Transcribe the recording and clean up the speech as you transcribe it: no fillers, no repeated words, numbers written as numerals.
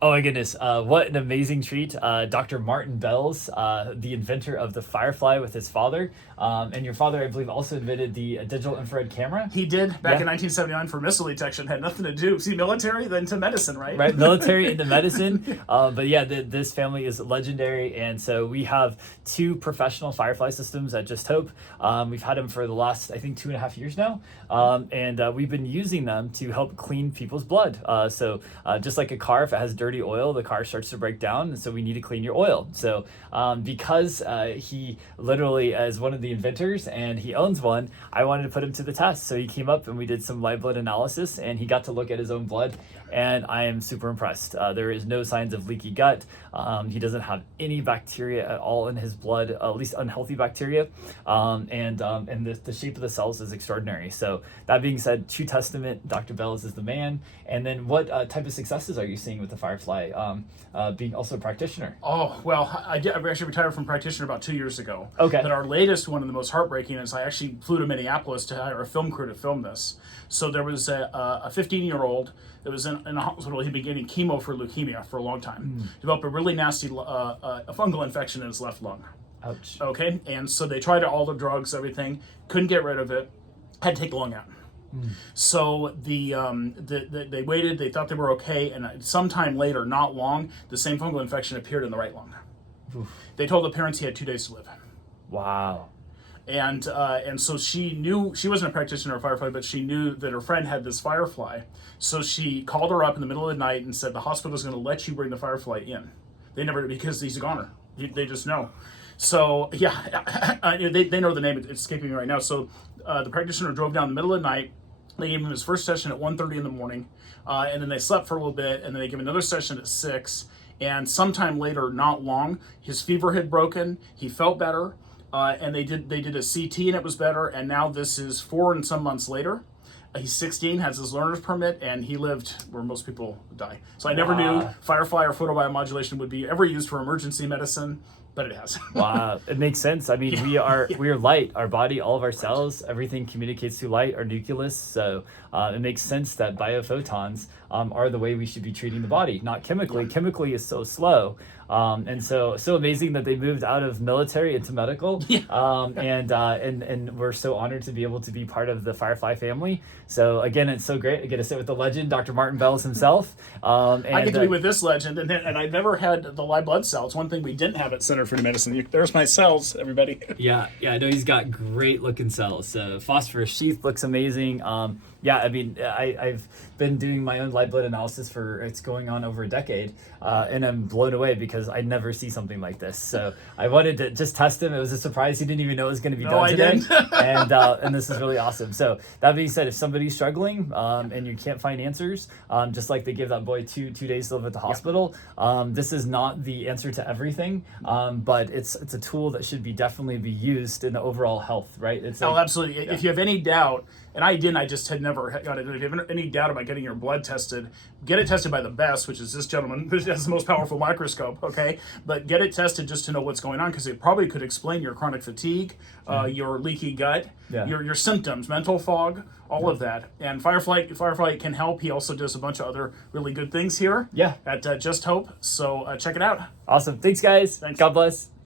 Oh my goodness, what an amazing treat. Dr. Martin Bales, the inventor of the Firefly with his father. And your father, I believe, also invented the digital infrared camera. He did back Yeah. in 1979 for missile detection. Had nothing to do. See, military, then to medicine, right? Right, military into medicine. But yeah, this family is legendary, and so we have two professional Firefly systems at Just Hope. We've had them for the last, I think, 2.5 years now, and we've been using them to help clean people's blood. So just like a car, if it has dirty oil, the car starts to break down, and so we need to clean your oil. So because he literally is one of the inventors and he owns one, I wanted to put him to the test. So he came up and we did some live blood analysis, and he got to look at his own blood, and I am super impressed. There is no signs of leaky gut. He doesn't have any bacteria at all in his blood, at least unhealthy bacteria, and the shape of the cells is extraordinary. So that being said, true testament, Dr. Bells is the man. And then what type of successes are you seeing with the Firefly, being also a practitioner? Oh, well, I actually retired from practitioner about 2 years ago. Okay. But our latest one and the most heartbreaking is I actually flew to Minneapolis to hire a film crew to film this. So there was a 15-year-old that was in a hospital. He'd been getting chemo for leukemia for a long time. Developed a really nasty a fungal infection in his left lung. Ouch. Okay, and so they tried all the drugs, everything, couldn't get rid of it, had to take the lung out. So they waited. They thought they were okay, and sometime later, not long, the same fungal infection appeared in the right lung. Oof. They told the parents he had 2 days to live, Wow. and so she knew she wasn't a practitioner of Firefly, but she knew that her friend had this Firefly. So she called her up in the middle of the night and said the hospital is going to let you bring the Firefly in. They never, because he's a goner. They just know. So yeah, they know the name. It's escaping me right now. So the practitioner drove down in the middle of the night. They gave him his first session at 1:30 in the morning, and then they slept for a little bit, and then they gave him another session at 6. And sometime later, not long, his fever had broken. He felt better, and they did a CT, and it was better. And now this is 4 and some months later. He's 16, has his learner's permit, and he lived where most people die. So I never knew Firefly or photobiomodulation would be ever used for emergency medicine, but it has. Wow, it makes sense. I mean, we are light. Our body, all of our cells, everything communicates through light, our nucleus. So it makes sense that biophotons are the way we should be treating the body, not chemically. Chemically is so slow. And so amazing that they moved out of military into medical. Yeah. And we're so honored to be able to be part of the Firefly family. So again, it's so great. I get to sit with the legend, Dr. Martin Bells himself. I get to be with this legend, and I've never had the live blood cell. It's one thing we didn't have at Center for New Medicine. There's my cells, everybody. Yeah, I know he's got great looking cells. So phosphorus sheath looks amazing. Yeah, I mean, I've been doing my own live blood analysis it's going on over a decade, and I'm blown away because I never see something like this. So I wanted to just test him. It was a surprise. He didn't even know it was going to be done today. And this is really awesome. So that being said, if somebody's struggling and you can't find answers, just like they gave that boy two days to live at the hospital, this is not the answer to everything, but it's a tool that should definitely be used in the overall health, right? Absolutely. Yeah. If you have any doubt, and I just had never got it. If you have any doubt about getting your blood tested, get it tested by the best, which is this gentleman, who has the most powerful microscope, okay? But get it tested just to know what's going on, because it probably could explain your chronic fatigue, your leaky gut, your symptoms, mental fog, all of that. And Firefly can help. He also does a bunch of other really good things here at Just Hope. So check it out. Awesome. Thanks, guys. Thanks. God bless.